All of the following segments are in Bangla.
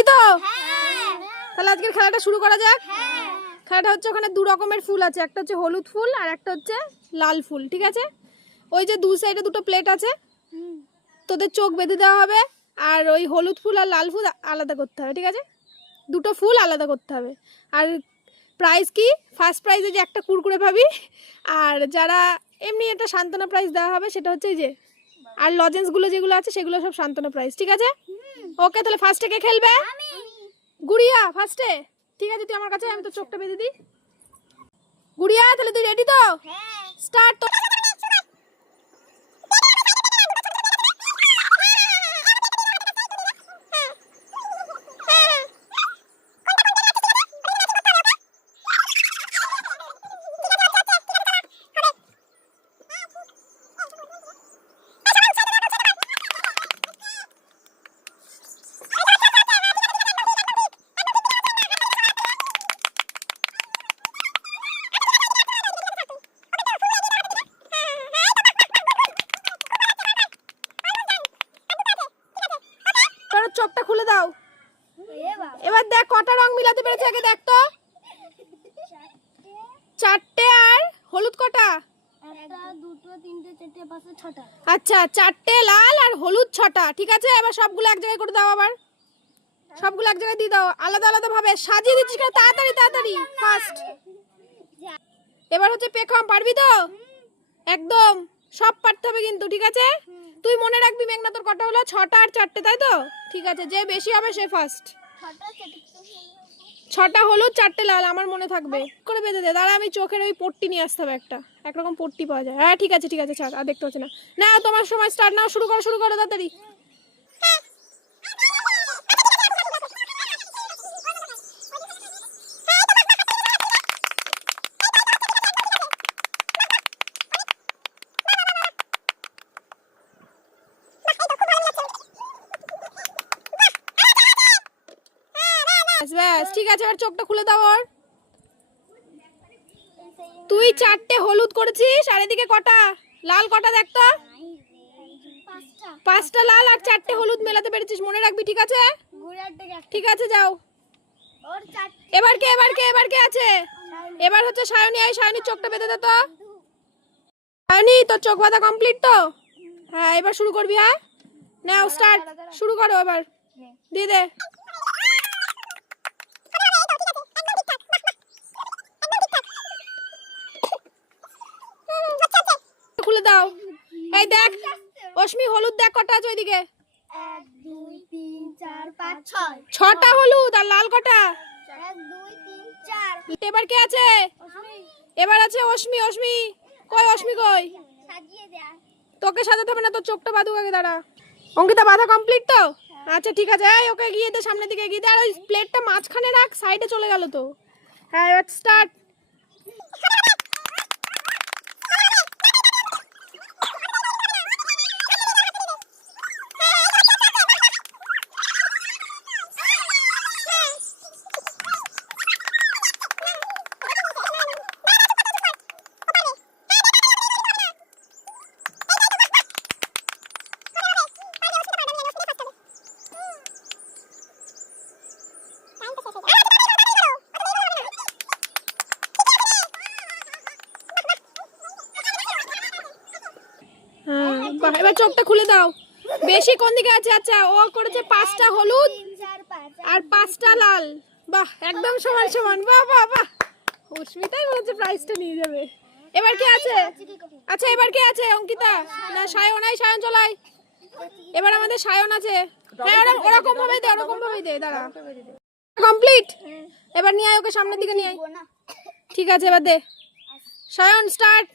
রেডি তো? তাহলে আজকের খেলাটা শুরু করা যাক। খেলাটা হচ্ছে ওখানে দু রকমের ফুল আছে, একটা হচ্ছে হলুদ ফুল আর একটা হচ্ছে লাল ফুল, ঠিক আছে? ওই যে দু সাইডে দুটো প্লেট আছে, তোদের চোখ বেঁধে দেওয়া হবে আর ওই হলুদ ফুল আর লাল ফুল আলাদা করতে হবে, ঠিক আছে? দুটো ফুল আলাদা করতে হবে। আর প্রাইজ কি? ফার্স্ট প্রাইজে যে একটা কুরকুরে পাবি, আর যারা এমনি একটা সান্ত্বনা প্রাইজ দেওয়া হবে সেটা হচ্ছে এই যে, আর লজেন্সগুলো যেগুলো আছে সেগুলো সব সান্ত্বনা প্রাইজ, ঠিক আছে? ওকে, তাহলে ফার্স্টে কে খেলবে? গুড়িয়া ফার্স্টে। ঠিক আছে, তুই আমার কাছে, আমি তো চোখটা বেঁধে দিই। গুড়িয়া, তাহলে তুই রেডি তো? স্টার্ট তো। চোখটা খুলে দাও। এবার দেখ কটা রং মিলাতে পেরেছে, আগে দেখ তো। চারটে। আর হলুদ কটা? আচ্ছা, চারটে লাল আর হলুদ ছটা, ঠিক আছে? এবার সবগুলো এক জায়গায় করে দাও, আবার সবগুলো এক জায়গায় দিয়ে দাও, আলাদা আলাদা ভাবে সাজিয়ে দিচ্ছিস কেন? তাড়াতাড়ি তাড়াতাড়ি, ফার্স্ট। এবার হচ্ছে পেখম, পারবি তো? একদম সব পারতে হবে কিন্তু, ঠিক আছে? তুই মনে রাখবি মেঘনা, তোর কটা হলো? ছটা আর চারটে, তাই তো? ঠিক আছে, যে বেশি হবে সে ফার্স্ট। ছটা হলুদ চারটে লাল, আমার মনে থাকবে। করে বেঁধে দে। দাঁড়া, আমি চোখের ওই পট্টি নিয়ে আসতে হবে একটা, একরকম পট্টি পাওয়া যায়। হ্যাঁ ঠিক আছে ঠিক আছে, ছাড়, আর দেখতে হচ্ছে না। না, তোমার সময় স্টার্ট, নাও, শুরু করো শুরু করো তাড়াতাড়ি। ব্যাস, ঠিক আছে, এবার চোখটা খুলে দাও ওর। তুই চারটে হলুদ করেছিস, আর এদিকে কটা লাল? কটা দেখ তো। পাঁচটা লাল আর চারটে হলুদ মেলাতে পেরেছিস, মনে রাখবি, ঠিক আছে? ঠিক আছে, যাও। এবার কে এবার কে এবার কে আছে? এবার হচ্ছে সায়নী। আই, সায়নীর চোখটা বেঁধে দে তো। সায়নী, তোর চোখ বাঁধা কমপ্লিট তো? হ্যাঁ, এবার শুরু করবি। হ্যাঁ, নাও স্টার্ট, শুরু করো এবার, দিয়ে দে। খুলে দাও। এই দেখ অশ্মি, হলুদ দেখ কটা আছে ওইদিকে? 1 2 3 4 5 6 ছটা হলুদ, আর লাল কটা? 1 2 3 4 এবার কে আছে? এবার আছে অশ্মি। অশ্মি কই? অশ্মি কই? সাজিয়ে দে। তোকে সাজাতে হবে না, তোর চোখটা বাঁধুক আগে, দাঁড়া। অঙ্কিতা, বাঁধা কমপ্লিট তো? আচ্ছা ঠিক আছে, এই ওকে গিয়ে দে, সামনের দিকে গিয়ে দে। আর ওই প্লেটটা মাঝখানে রাখ, সাইডে চলে গেল তো। হ্যাঁ, এবার স্টার্ট। এবার চোখটা খুলে দাও। বেশি কোন দিকে আছে? আচ্ছা, ও করেছে পাঁচটা হলুদ 3 4 5 আর পাঁচটা লাল। বাহ, একদম সমান সমান। বাহ বাহ বাহ, অস্মিতাই বলেছে প্রাইজটা নিয়ে যাবে। এবার কে আছে? আচ্ছা, এবার কে আছে? অঙ্কিতা না সায়ন? আই, সায়ন চলাই। এবার আমাদের সায়ন আছে। হ্যাঁ, ওরকম ভাবে দে, ওরকম ভাবে দে। দাঁড়া, কমপ্লিট। এবার নিয়ে আয় ওকে, সামনের দিকে নিয়ে আয়। ঠিক আছে, এবার দে। সায়ন স্টার্ট।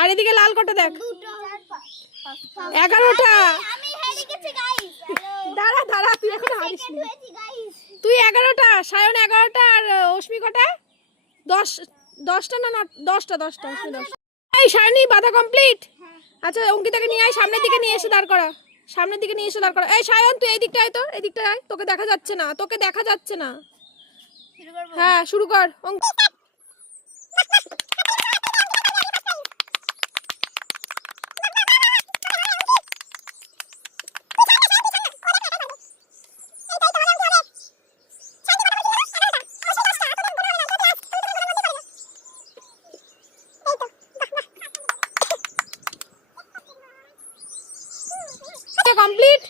আর এদিকে লাল কটা দেখ? 11টা। দাঁড়া দাঁড়া, তুই এখন হারিসনি। তুই 11টা, সায়ন 11টা, আর অশ্মি কটা? 10টা না 10টা 10টা। এই শায়নি বাধা কমপ্লিট। আচ্ছা অঙ্কিতাকে নিয়ে আয়, সামনের দিকে নিয়ে এসে দাঁড় করা, সামনের দিকে নিয়ে এসে দাঁড় করা। এই সায়ন তুই এই দিকটা আয়, তো এই দিকটা আয়, তোকে দেখা যাচ্ছে না, তোকে দেখা যাচ্ছে না। হ্যাঁ শুরু কর। কমপ্লিট।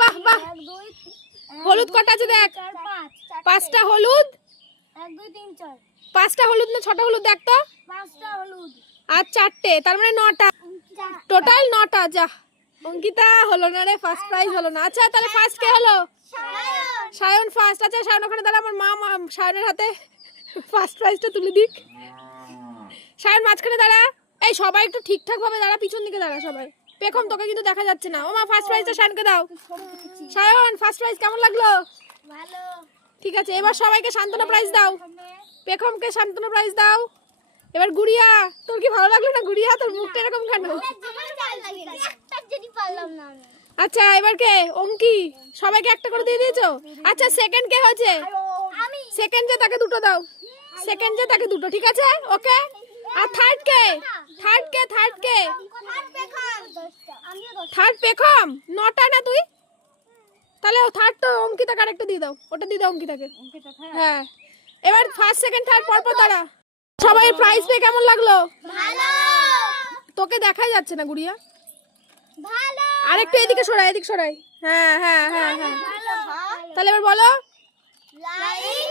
বাহ বাহ। হলুদ কটা আছে দেখ? 5টা হলুদ। 1 2 3 4 5টা হলুদ না 6টা হলুদ দেখ তো। 5টা হলুদ আর 4টে, তার মানে 9টা টোটাল। 9টা। যা অঙ্কিতা হলো না রে, ফার্স্ট প্রাইজ হলো না। আচ্ছা তাহলে ফার্স্ট কে হলো? সায়ন ফার্স্ট। আচ্ছা সায়ন ওখানে দাঁড়া, আমার মা সায়নের হাতে ফার্স্ট প্রাইজটা তুলে দিক। সায়ন মাঝখানে দাঁড়া। এই সবাই একটু ঠিকঠাক ভাবে দাঁড়া, পিছন দিকে দাঁড়া সবাই। পেখম তোকে কিন্তু দেখা যাচ্ছে না। ও মা ফার্স্ট প্রাইজটা সায়নকে দাও। সায়ন ফার্স্ট প্রাইজ কেমন লাগলো? ভালো। ঠিক আছে, এবার সবাইকে সান্ত্বনা প্রাইজ দাও। পেখমকে সান্ত্বনা প্রাইজ দাও। এবার গুড়িয়া, তোর কি ভালো লাগলো না? গুড়িয়া তোর মুখটা এরকম কেন? আমার ভালো লাগে একটা যদি পারলাম না আমি। আচ্ছা এবার কে? অঙ্কি। সবাইকে একটা করে দিয়ে দিয়েছো? আচ্ছা সেকেন্ড কে হয়েছে? আমি সেকেন্ড যে তাকে দুটো দাও, সেকেন্ড যে তাকে দুটো, ঠিক আছে ওকে। আর থার্ড কে? থার্ড কে? থার্ড কে? থার্ড পেখম। 9টা না তুই? তাহলে থার্ড তো অঙ্কিতাকে আরেকটা দিয়ে দাও, ওটা দিয়ে দাও অঙ্কিতাকে। হ্যাঁ এবার ফার্স্ট সেকেন্ড থার্ড পরপর দাঁড়া। সবাই প্রাইজ পেয়ে কেমন লাগলো? ভালো তোকে দেখাই যাচ্ছে না গুড়িয়া। ভালো আরেকটু এদিকে সরাই, এদিকে সরাই। হ্যাঁ হ্যাঁ হ্যাঁ হ্যাঁ। ভালো তাহলে এবার বলো। লাইক